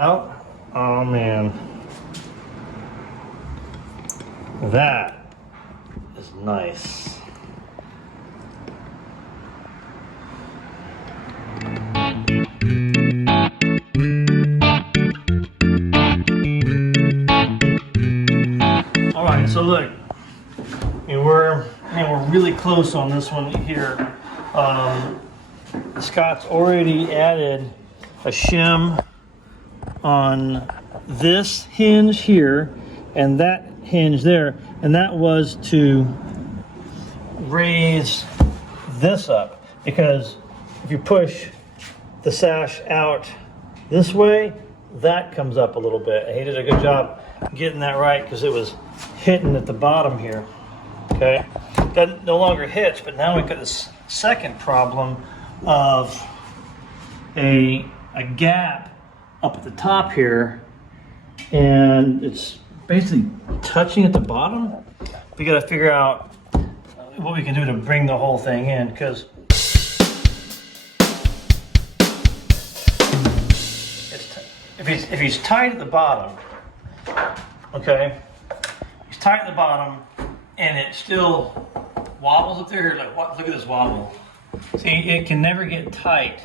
Out. Oh man, that is nice. All right, so look, we're really close on this one here. Scott's already added a shim on this hinge here and that hinge there, and that was to raise this up, because if you push the sash out this way, that comes up a little bit. He did a good job getting that right because it was hitting at the bottom here. Okay, that no longer hits, but now we've got this second problem of a gap up at the top here, and it's basically touching at the bottom. We got to figure out what we can do to bring the whole thing in, because if he's tight at the bottom, okay, he's tight at the bottom, and it still wobbles up there. Like, what? Look at this wobble. See, it can never get tight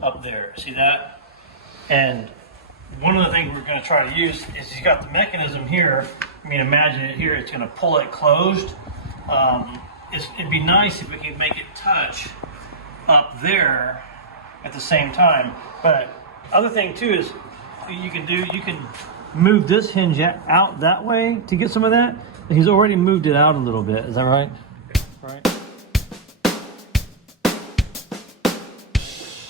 up there. See that? And one of the things we're going to try to use is he's got the mechanism here. I mean, imagine it here. It's going to pull it closed. It'd be nice if we could make it touch up there at the same time. But other thing too is you can move this hinge out that way to get some of that. And he's already moved it out a little bit. Is that right? Right.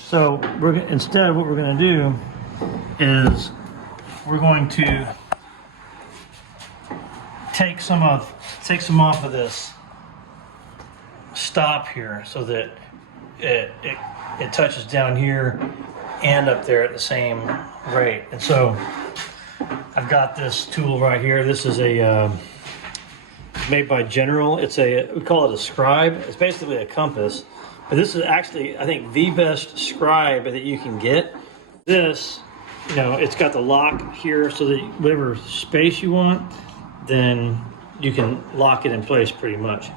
So instead what we're going to do is we're going to take some off of this stop here, so that it touches down here and up there at the same rate. And so I've got this tool right here. This is a made by General. We call it a scribe. It's basically a compass, but this is actually, I think, the best scribe that you can get. This, it's got the lock here, so that whatever space you want, then you can lock it in place pretty much.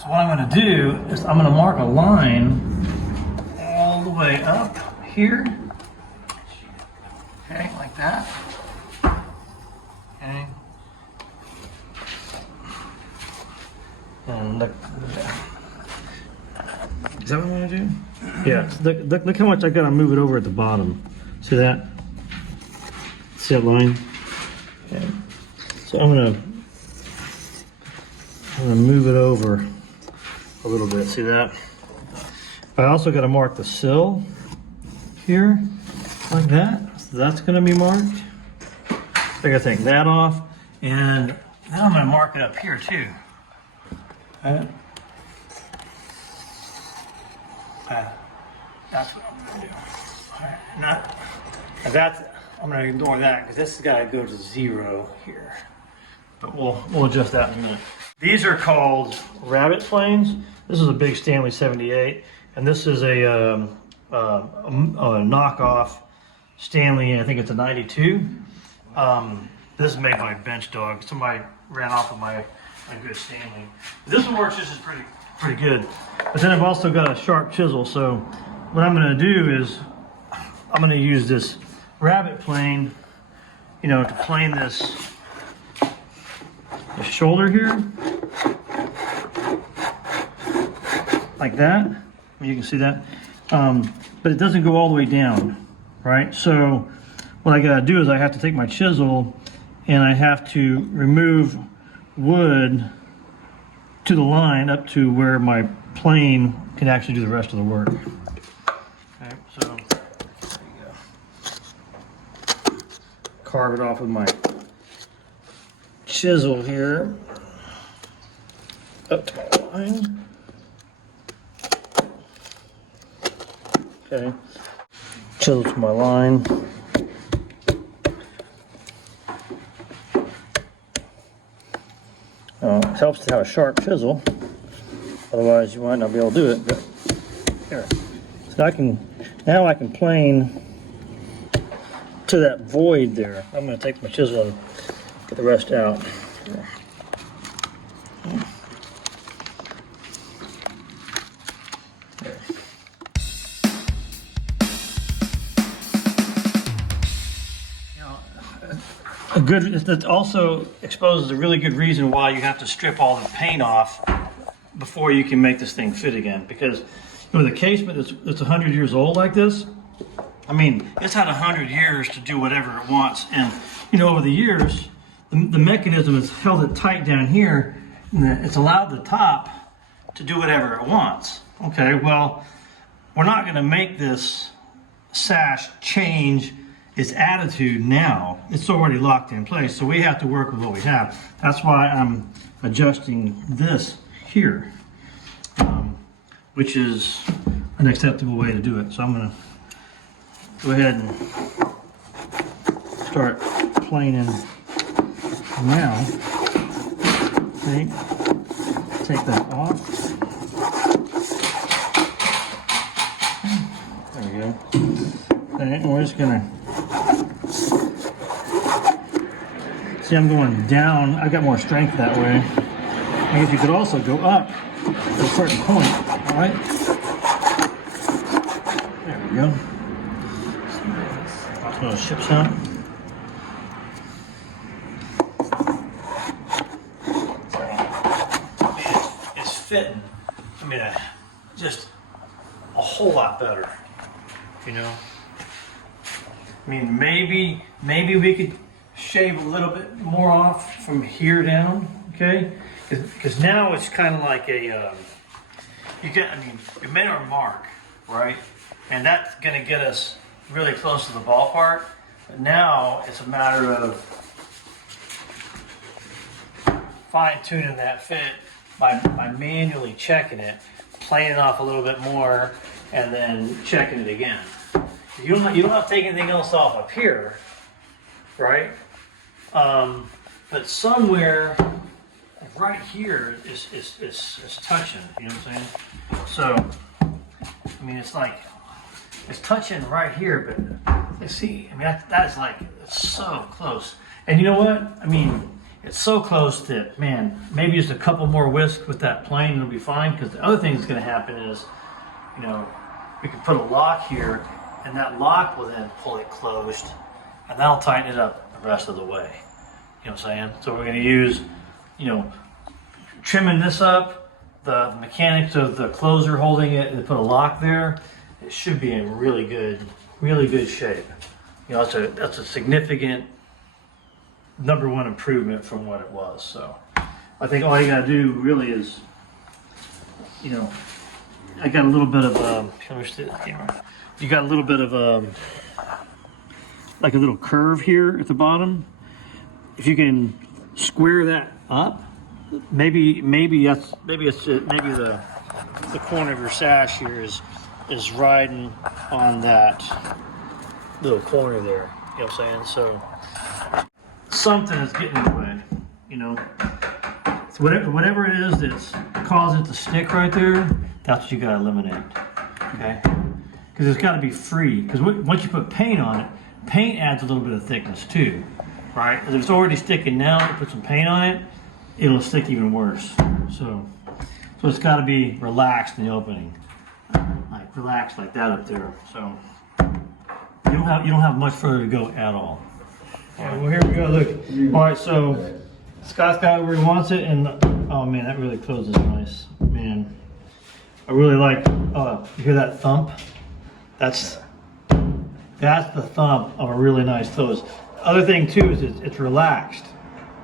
So what I'm going to do is I'm going to mark a line all the way up here. Okay, like that. Okay. And look. Is that what I want to do? Yeah. Look how much I got to move it over at the bottom. See that? See that line? Okay. So I'm gonna move it over a little bit. See that? I also got to mark the sill here, like that. So that's going to be marked. I got to take that off, and then I'm going to mark it up here too. That's what I'm going to do. All right, I'm going to ignore that because this has got to go to 0 here. But we'll adjust that in a minute. These are called rabbit planes. This is a big Stanley 78, and this is a knockoff Stanley. I think it's a 92. This is made by Bench Dog. Somebody ran off of my good Stanley. This one works just as pretty good. But then I've also got a sharp chisel. So what I'm going to do is I'm going to use this rabbit plane, to plane this the shoulder here, like that. You can see that, but it doesn't go all the way down, right? So what I gotta do is I have to take my chisel and I have to remove wood to the line up to where my plane can actually do the rest of the work. Okay, so there you go. Carve it off with my chisel here up to my line. Okay, chisel to my line. It helps to have a sharp chisel, otherwise you might not be able to do it. But here, so now I can plane to that void there. I'm going to take my chisel and get the rest out. That also exposes a really good reason why you have to strip all the paint off before you can make this thing fit again. Because the casement that's 100 years old like this, I mean, it's had 100 years to do whatever it wants. And, over the years, the mechanism has held it tight down here, and it's allowed the top to do whatever it wants. Okay, well, we're not going to make this sash change its attitude now. It's already locked in place, so we have to work with what we have. That's why I'm adjusting this here, which is an acceptable way to do it. So I'm going to go ahead and start planing now. Okay. Take that off. There we go. And we're just gonna see, I'm going down. I got more strength that way. I guess you could also go up at a certain point. All right. There we go. So it ships out. It's fitting. I mean, just a whole lot better. I mean, maybe we could shave a little bit more off from here down, okay? Because now it's kind of like a, we made our mark, right? And that's gonna get us really close to the ballpark. But now it's a matter of fine tuning that fit by manually checking it, playing it off a little bit more, and then checking it again. You don't have to take anything else off up here, right? But somewhere right here is touching, you know what I'm saying? So, I mean, it's like, it's touching right here, but you see, I mean, that's like, it's so close. And you know what? I mean, it's so close that, man, maybe just a couple more whisks with that plane and it'll be fine. Because the other thing that's going to happen is, we can put a lock here, and that lock will then pull it closed, and that'll tighten it up the rest of the way. You know what I'm saying? So we're going to use, trimming this up, the mechanics of the closer holding it, and put a lock there. It should be in really good shape. That's a significant #1 improvement from what it was. So I think all you got to do really is, I got a little bit of you got a little bit of like a little curve here at the bottom. If you can square that up, maybe the corner of your sash here is riding on that little corner there. You know what I'm saying? So something is getting in the way. So whatever it is that's causing it to stick right there, that's what you got to eliminate. Okay? Because it's got to be free. Because once you put paint on it, paint adds a little bit of thickness too, right? If it's already sticking now, you put some paint on it, it'll stick even worse. So it's got to be relaxed in the opening, like relaxed like that up there. So you don't have much further to go at all. All right, well here we go. Look. All right, so Scott's got it where he wants it, and oh man, that really closes nice, man. I really like. You hear that thump? That's the thump of a really nice close. Other thing too is it's relaxed.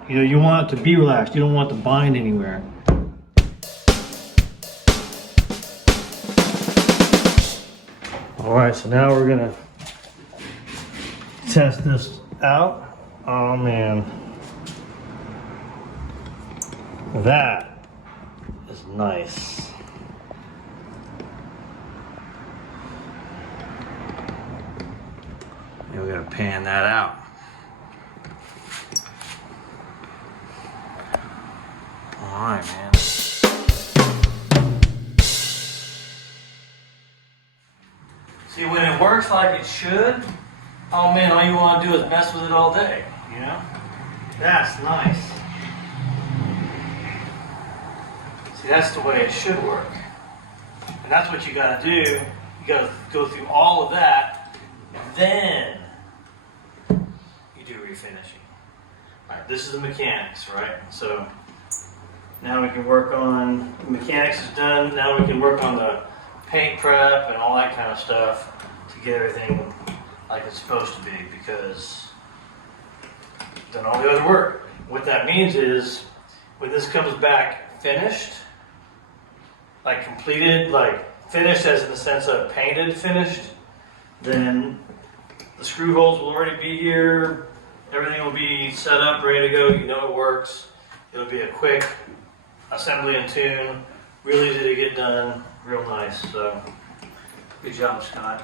You want it to be relaxed. You don't want it to bind anywhere. All right, so now we're gonna test this out. Oh man, that is nice. And we're gonna pan that out. All right, man. See, when it works like it should, oh man, all you want to do is mess with it all day, you know? That's nice. See, that's the way it should work. And that's what you got to do. You got to go through all of that, then you do refinishing. All right, this is the mechanics, right? So now we can work on, the mechanics is done, now we can work on the paint prep and all that kind of stuff to get everything like it's supposed to be, because we've done all the other work. What that means is, when this comes back finished, like completed, like finished as in the sense of painted finished, then the screw holes will already be here, everything will be set up, ready to go, you know it works. It'll be a quick assembly and tune, real easy to get done, real nice. So, good job, Scott.